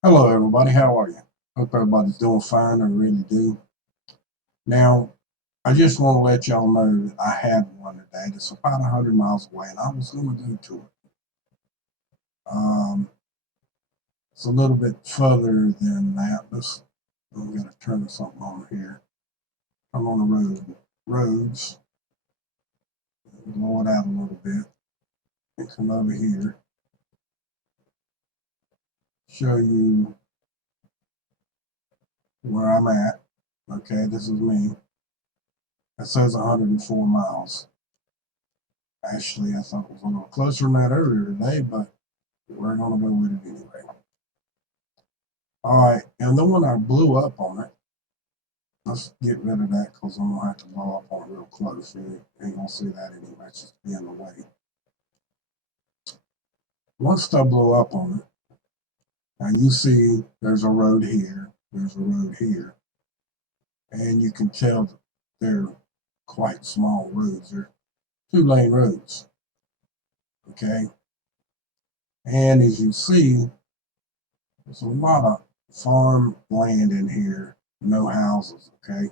Hello, everybody. How are you? Hope everybody's doing fine. I really do. Now, I just want to let y'all know that I had one today that's about 100 miles away, and I was going to go to it. It's a little bit further than that. I'm going to turn something on here. I'm on the roads, blow it out a little bit, and come over here, show you where I'm at. Okay, this is me. It says 104 miles. Actually, I thought it was a little closer than that earlier today, but we're going to go with it anyway. All right, and the one I blew up on it, let's get rid of that because I'm going to have to blow up on it real close. You ain't going to see that anyway. It's just be in the way. Once I blow up on it, now you see there's a road here, there's a road here, and you can tell that they're quite small roads. They're two-lane roads, okay? And as you see, there's a lot of farm land in here, no houses, okay?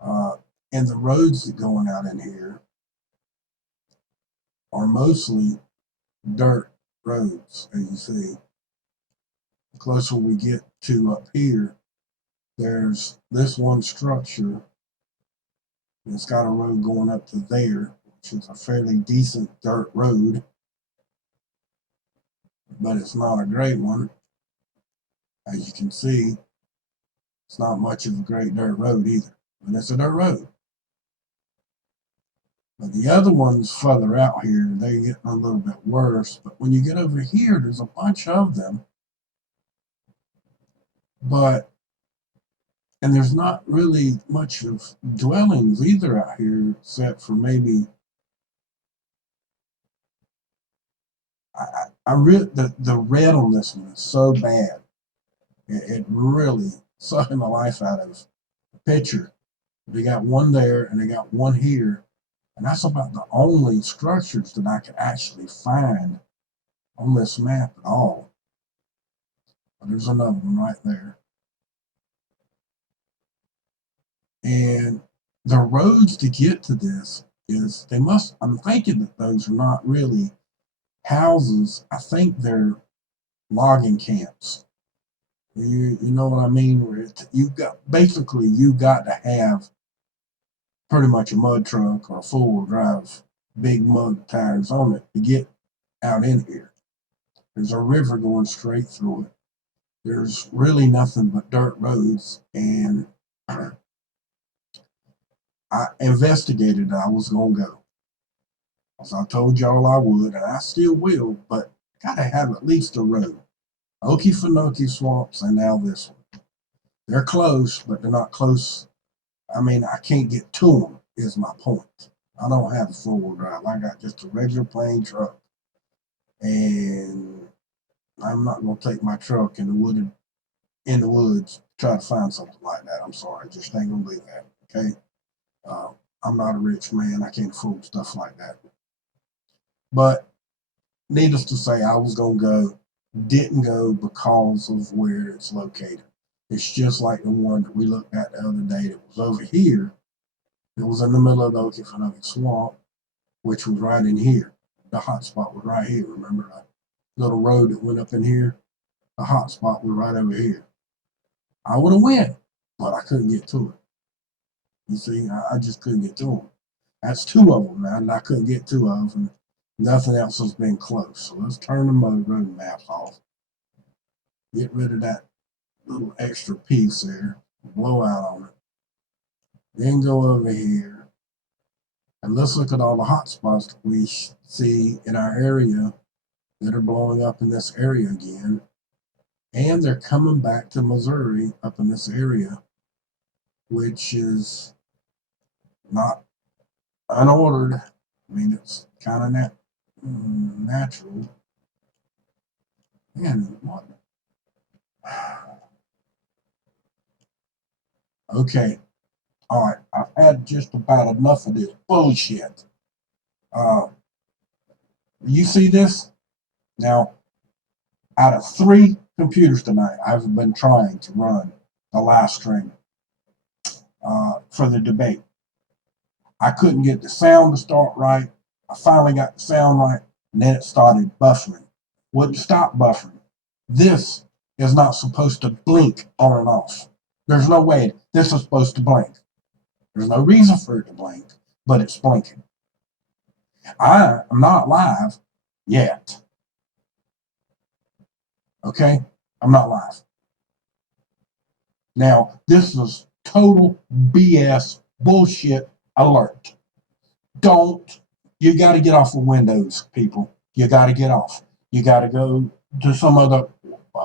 Uh, and the roads that going out in here are mostly dirt roads, as you see. The closer we get to up here, there's this one structure. It's got a road going up to there, which is a fairly decent dirt road, but it's not a great one. As you can see, it's not much of a great dirt road either, but it's a dirt road. But the other ones further out here, they're getting a little bit worse. But when you get over here, there's a bunch of them. But and there's not really much of dwellings either out here, except for maybe the red on this one is so bad. It really sucking the life out of the picture. They got one there and they got one here, and that's about the only structures that I could actually find on this map at all. But there's another one right there. And the roads to get to this is they must, I'm thinking that those are not really houses. I think they're logging camps. You know what I mean? Where you got basically you got to have pretty much a mud truck or a four-wheel drive, big mud tires on it to get out in here. There's a river going straight through it. There's really nothing but dirt roads, and I investigated. I was gonna go, as I told y'all I would, and I still will. But gotta have at least a road. Okefenokee Swamps, and now this one. They're close, but they're not close. I mean, I can't get to them, is my point. I don't have a four-wheel drive. I got just a regular plain truck. And I'm not going to take my truck in the woods to try to find something like that. I'm sorry. I just ain't going to do that. Okay? Uh, I'm not a rich man. I can't afford stuff like that. But needless to say, I was going to go. Didn't go because of where it's located. It's just like the one that we looked at the other day that was over here. It was in the middle of the Okefenokee Swamp, which was right in here. The hot spot was right here. Remember the little road that went up in here? The hot spot was right over here. I would have went, but I couldn't get to it. You see, I just couldn't get to them. That's two of them now, and I couldn't get two of them. Nothing else has been close. So let's turn the road maps off. Get rid of that little extra piece there. Blow out on it. Then go over here. And let's look at all the hot spots that we see in our area that are blowing up in this area again. And they're coming back to Missouri up in this area, which is not unordered. I mean, it's kind of natural. Man, what? Okay, all right. I've had just about enough of this bullshit. Uh, you see this? Now, out of three computers tonight. I've been trying to run the live stream for the debate. I couldn't get the sound to start right. I finally got the sound right, and then it started buffering. Wouldn't stop buffering. This is not supposed to blink on and off. There's no way this is supposed to blink. There's no reason for it to blink, but it's blinking. I am not live yet. Okay? I'm not live. Now, this is total BS bullshit alert. You got to get off of Windows, people. You got to get off. You got to go to some other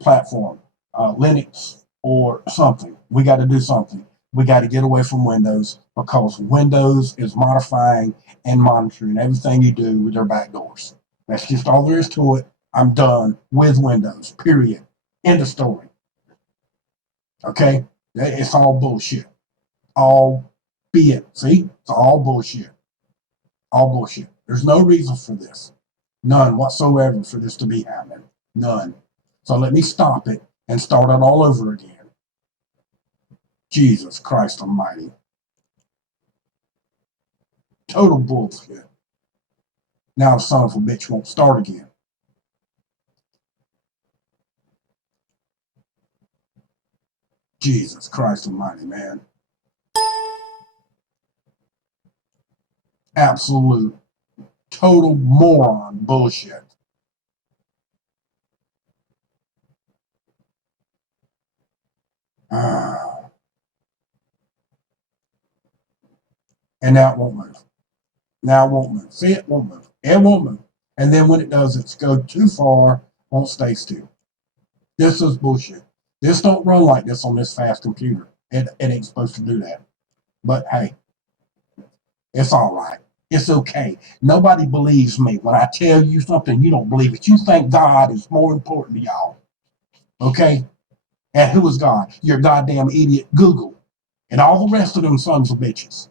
platform, Linux or something. We got to do something. We got to get away from Windows because Windows is modifying and monitoring everything you do with their back doors. That's just all there is to it. I'm done with Windows, period. End of story. Okay? It's all bullshit. All be it. See? It's all bullshit. All bullshit. There's no reason for this. None whatsoever for this to be happening. None. So let me stop it and start it all over again. Jesus Christ Almighty. Total bullshit. Now the son of a bitch won't start again. Jesus Christ Almighty, man. Absolute, total moron bullshit. And now it won't move. Now it won't move. See, it won't move. It won't move. And then when it does, it's go too far, won't stay still. This is bullshit. This don't run like this on this fast computer. It ain't supposed to do that. But hey, it's all right. It's okay. Nobody believes me. When I tell you something, you don't believe it. You think God is more important to y'all. Okay? And who is God? Your goddamn idiot Google. And all the rest of them sons of bitches.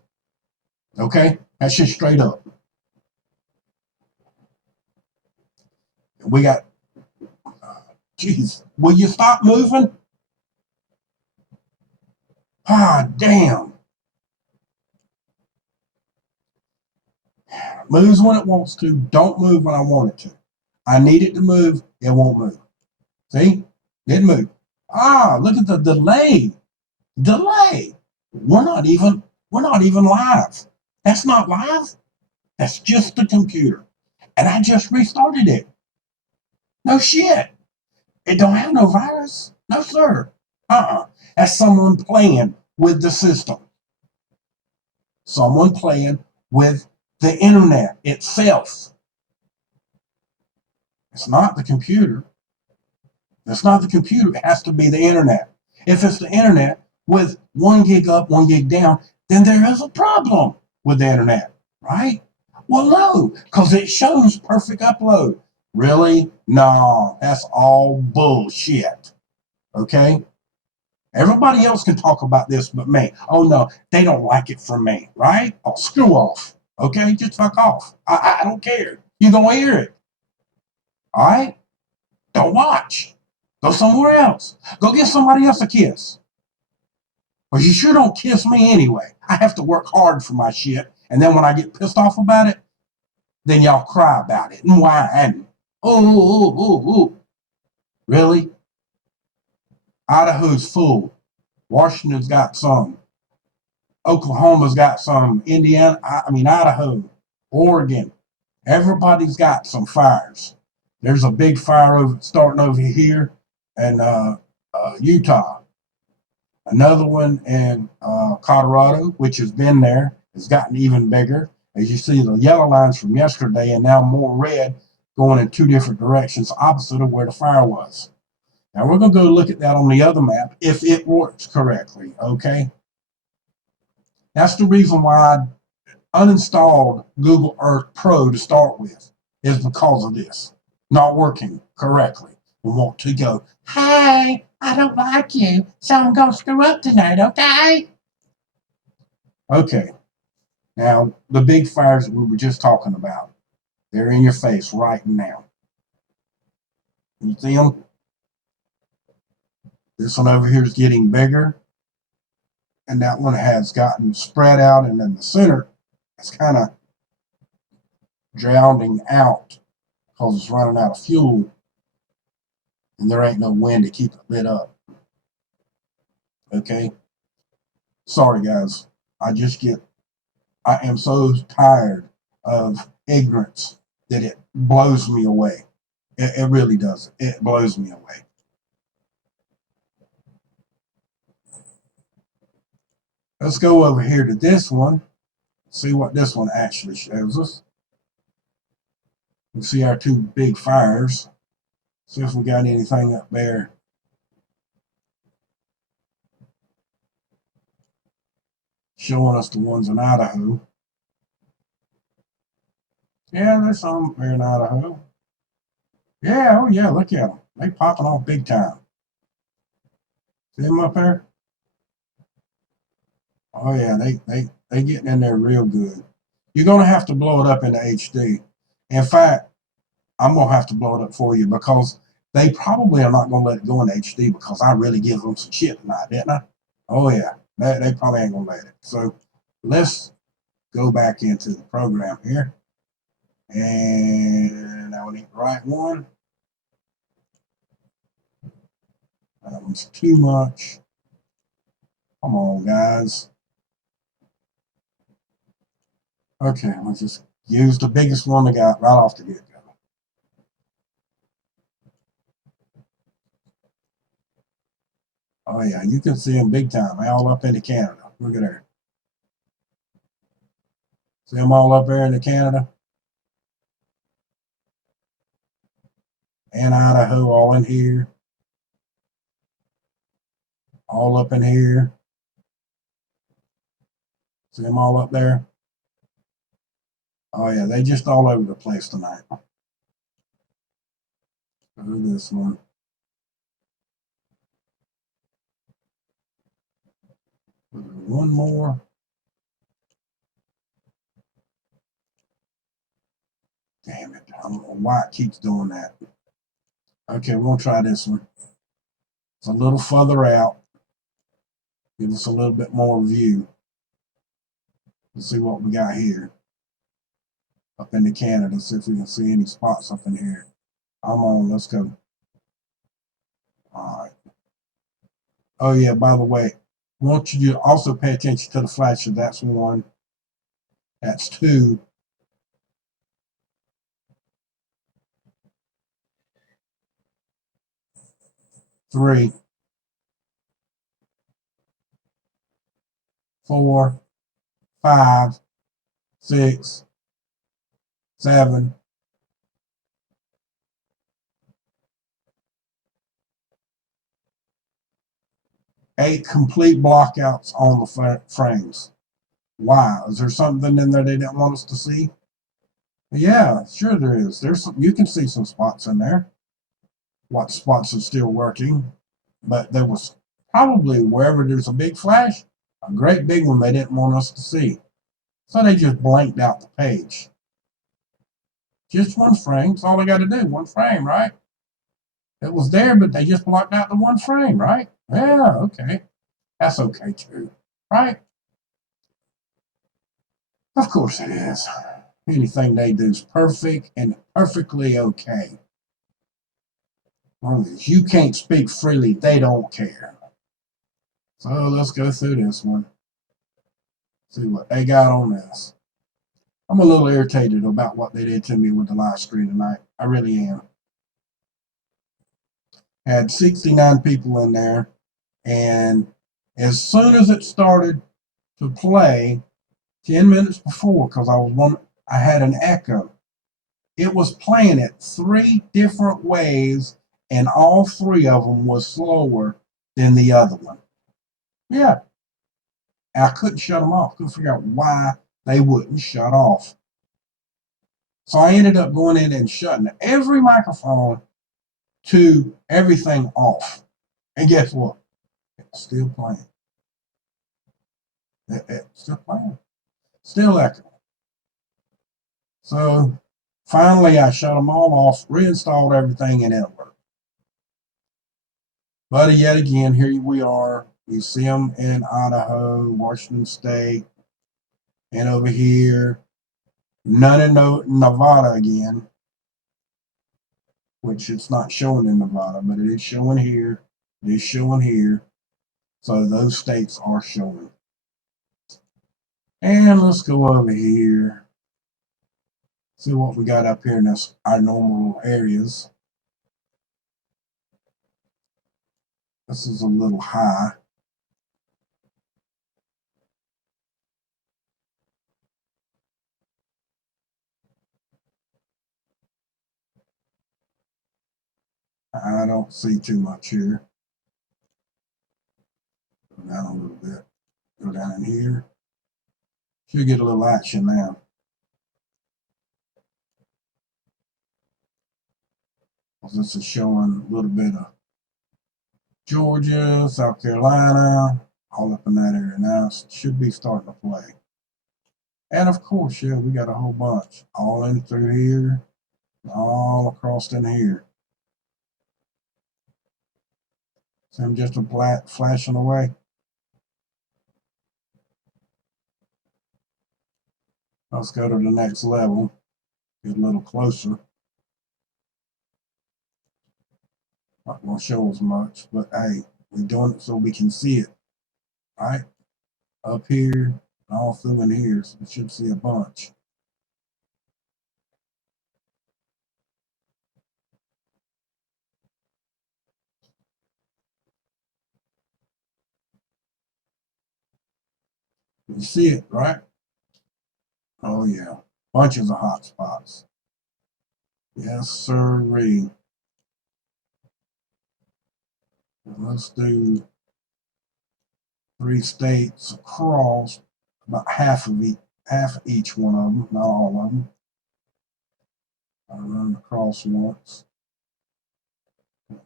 Okay? That's just straight up. We got, jeez, will you stop moving? Ah, damn. Moves when it wants to. Don't move when I want it to. I need it to move. It won't move. See? Didn't move. Ah, look at the delay. Delay. We're not even live. That's not live. That's just the computer. And I just restarted it. No shit. It don't have no virus. No, sir. That's someone playing with the system. Someone playing with the internet itself. It's not the computer. It's not the computer. It has to be the internet. If it's the internet with 1 gig up, 1 gig down, then there is a problem with the internet, right? Well, no, because it shows perfect upload. Really? No, that's all bullshit. Okay? Everybody else can talk about this but me. Oh, no, they don't like it from me, right? Oh, screw off. Okay? Just fuck off. I don't care. You're going to hear it. All right? Don't watch. Go somewhere else. Go give somebody else a kiss. But you sure don't kiss me anyway. I have to work hard for my shit. And then when I get pissed off about it, then y'all cry about it and whine. Oh. Really? Idaho's full. Washington's got some. Oklahoma's got some. Indiana, Idaho, Oregon. Everybody's got some fires. There's a big fire starting over here in Utah. Another one in Colorado, which has been there, has gotten even bigger. As you see, the yellow lines from yesterday and now more red going in two different directions opposite of where the fire was. Now we're going to go look at that on the other map if it works correctly, okay? That's the reason why I uninstalled Google Earth Pro to start with, is because of this. Not working correctly. We want to go, hey, I don't like you, so I'm going to screw up tonight, okay? Okay. Now, the big fires that we were just talking about, they're in your face right now. You see them? This one over here is getting bigger, and that one has gotten spread out, and in the center, it's kind of drowning out because it's running out of fuel, and there ain't no wind to keep it lit up. Okay? Sorry, guys. I am so tired of ignorance that it blows me away. It really does. It blows me away. Let's go over here to this one, see what this one actually shows us. We see our two big fires. See if we got anything up there. Showing us the ones in Idaho. Yeah, there's some there in Idaho. Yeah, oh yeah, look at them. They popping off big time. See them up there? Oh yeah, they getting in there real good. You're gonna have to blow it up into HD. In fact, I'm gonna have to blow it up for you because they probably are not gonna let it go in HD because I really give them some shit tonight, didn't I? Oh yeah, they probably ain't gonna let it. So let's go back into the program here, and I will need the right one. That one's too much. Come on, guys. Okay, let's just use the biggest one I got right off the get-go. Oh yeah, you can see them big time, all up into Canada. Look at there. See them all up there into Canada? And Idaho, all in here. All up in here. See them all up there? Oh yeah, they just all over the place tonight. Look at this one. One more. Damn it. I don't know why it keeps doing that. Okay, we're going to try this one. It's a little further out. Give us a little bit more view. Let's see what we got here. Up into Canada. See if we can see any spots up in here. I'm on. Let's go. All right. Oh, yeah, by the way, I want you to also pay attention to the flashes. That's one. That's two. 3, 4, 5, 6, 7, 8 complete blockouts on the frames. Why? Is there something in there they didn't want us to see? Yeah, sure there is. You can see some spots in there. What spots are still working? But there was probably wherever there's a big flash, a great big one they didn't want us to see. So they just blanked out the page. Just one frame. That's all they got to do. One frame, right? It was there, but they just blocked out the one frame, right? Yeah, okay. That's okay too, right? Of course it is. Anything they do is perfect and perfectly okay. As long as you can't speak freely, they don't care. So let's go through this one. See what they got on this. I'm a little irritated about what they did to me with the live stream tonight. I really am. Had 69 people in there, and as soon as it started to play, 10 minutes before, because I had an echo. It was playing it 3 different ways, and all 3 of them was slower than the other one. Yeah. And I couldn't shut them off. Couldn't figure out why they wouldn't shut off. So I ended up going in and shutting every microphone to everything off. And guess what? It's still playing. It's still playing. Still echoing. So finally I shut them all off, reinstalled everything, and it worked. But yet again, here we are. You see them in Idaho, Washington State, and over here, none in Nevada again, which it's not showing in Nevada, but it is showing here. It is showing here. So those states are showing. And let's go over here. See what we got up here in this, our normal areas. This is a little high. I don't see too much here. Go down a little bit. Go down in here. Should get a little action now. This is showing a little bit of Georgia, South Carolina, all up in that area now. Should be starting to play. And of course, yeah, we got a whole bunch. All in through here, all across in here. See them just a flashing away. Let's go to the next level. Get a little closer. Not going to show as much, but hey, we're doing it so we can see it. All right, up here, all through in here, so we should see a bunch. You see it, right? Oh yeah, bunches of hot spots. Yes, sirree. Let's do 3 states across, about half each one of them, not all of them. I'll run across once.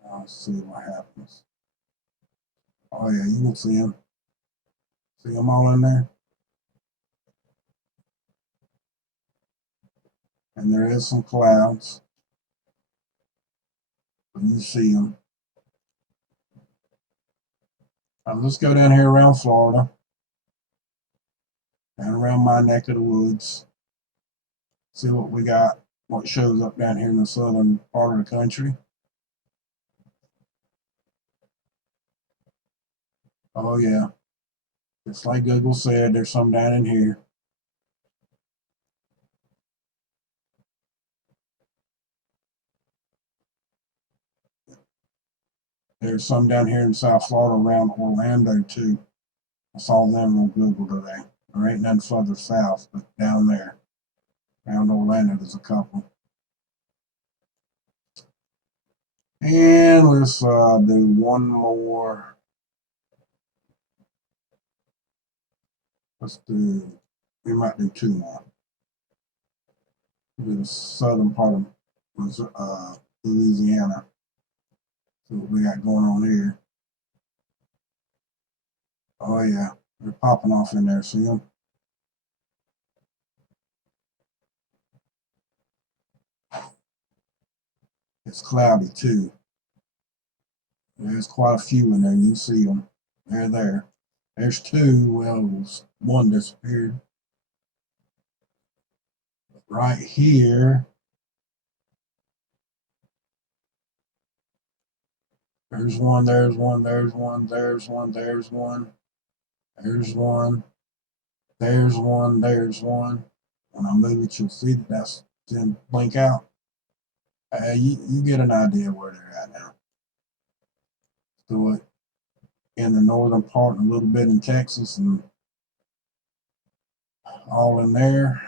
I'll see what happens. Oh yeah, you can see them. See them all in there? And there is some clouds. But you see them. Now let's go down here around Florida. And around my neck of the woods. See what we got, what shows up down here in the southern part of the country. Oh yeah. Just like Google said, there's some down in here. There's some down here in South Florida around Orlando too. I saw them on Google today. There ain't none further south, but down there around Orlando there's a couple. And let's do one more. We might do 2 more. Do the southern part of Louisiana. See what we got going on here. Oh yeah, they're popping off in there. See them? It's cloudy too. There's quite a few in there. You see them. They're there. There's 2. Well, one disappeared. Right here, there's one, there's one, there's one, there's one, there's one, there's one, there's one, there's one. When I move it, you'll see that that's then blink out. You get an idea where they're at now. So in the northern part, and a little bit in Texas, and all in there.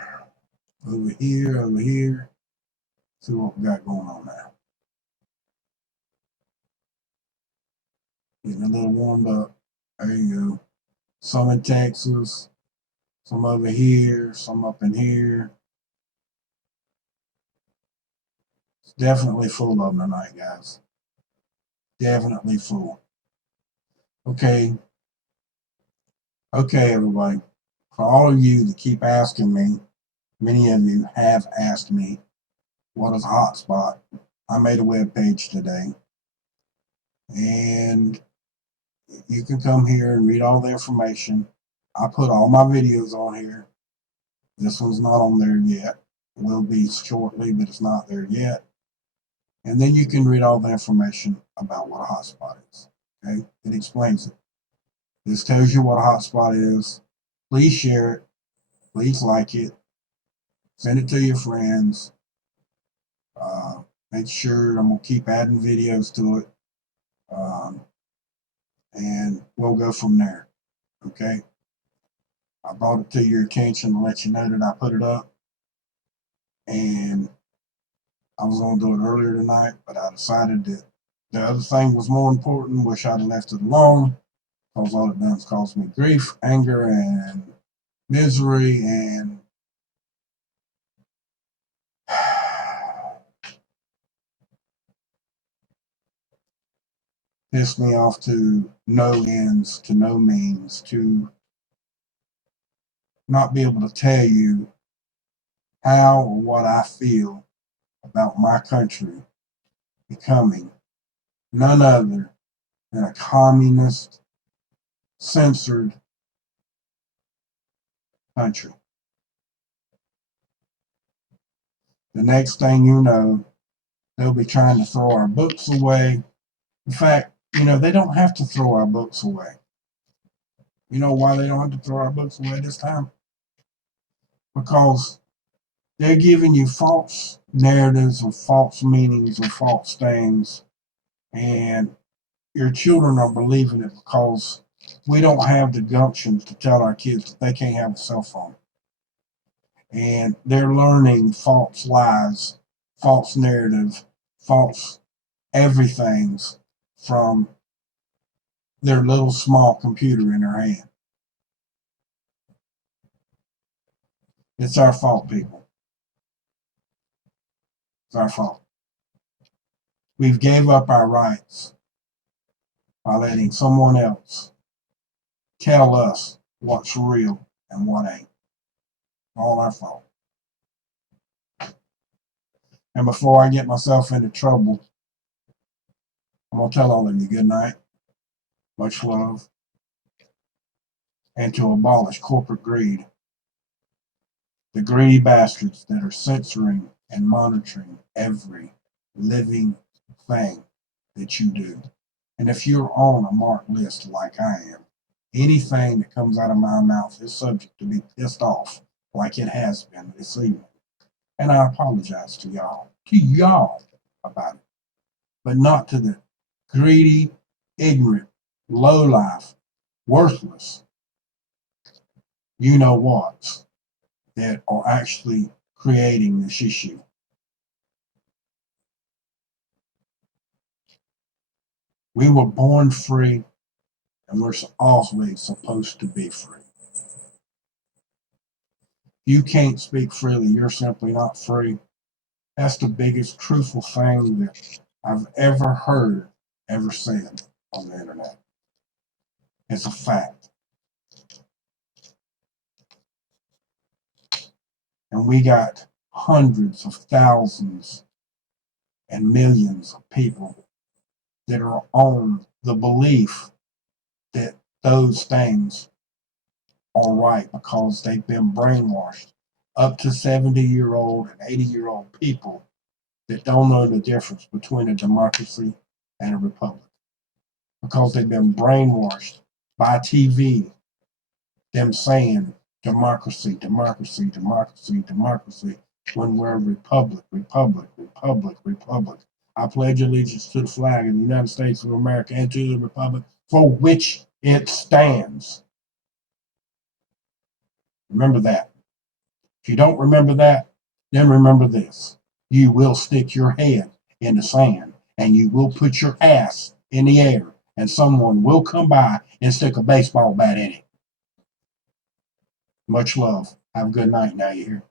Over here, over here. See what we got going on now. Getting a little warmed up. There you go. Some in Texas, some over here, some up in here. It's definitely full of them tonight, guys. Definitely full. Okay. Okay, everybody. For all of you that keep asking me, many of you have asked me, what is a hotspot? I made a web page today. And you can come here and read all the information. I put all my videos on here. This one's not on there yet. It will be shortly, but it's not there yet. And then you can read all the information about what a hotspot is. Okay? It explains it. This tells you what a hotspot is. Please share it. Please like it. Send it to your friends. Make sure I'm going to keep adding videos to it. And we'll go from there. Okay? I brought it to your attention to let you know that I put it up. And I was going to do it earlier tonight, but I decided that the other thing was more important. Wish I'd have left it alone, because all it does is cause me grief, anger, and misery, and piss me off to no ends, to no means, to not be able to tell you how or what I feel about my country becoming none other than a communist, censored country. The next thing you know, they'll be trying to throw our books away. In fact, they don't have to throw our books away. You know why they don't have to throw our books away this time? Because they're giving you false narratives or false meanings or false things, and your children are believing it because we don't have the gumption to tell our kids that they can't have a cell phone. And they're learning false lies, false narratives, false everythings from their little small computer in their hand. It's our fault, people. It's our fault. We've gave up our rights by letting someone else tell us what's real and what ain't. All our fault. And before I get myself into trouble, I'm going to tell all of you good night, much love, and to abolish corporate greed. The greedy bastards that are censoring and monitoring every living thing that you do. And if you're on a marked list like I am, anything that comes out of my mouth is subject to be pissed off like it has been this evening. And I apologize to y'all about it, but not to the greedy, ignorant, low-life, worthless, you-know-whats that are actually creating this issue. We were born free, and we're always supposed to be free. You can't speak freely, you're simply not free. That's the biggest truthful thing that I've ever heard, ever said on the internet. It's a fact. And we got hundreds of thousands and millions of people that are on the belief that those things are right because they've been brainwashed. Up to 70-year-old and 80-year-old people that don't know the difference between a democracy and a republic because they've been brainwashed by TV, them saying democracy, democracy, democracy, democracy, when we're a republic, republic, republic, republic. I pledge allegiance to the flag of the United States of America and to the republic for which it stands. Remember that. If you don't remember that, then remember this. You will stick your head in the sand and you will put your ass in the air and someone will come by and stick a baseball bat in it. Much love. Have a good night now, you hear?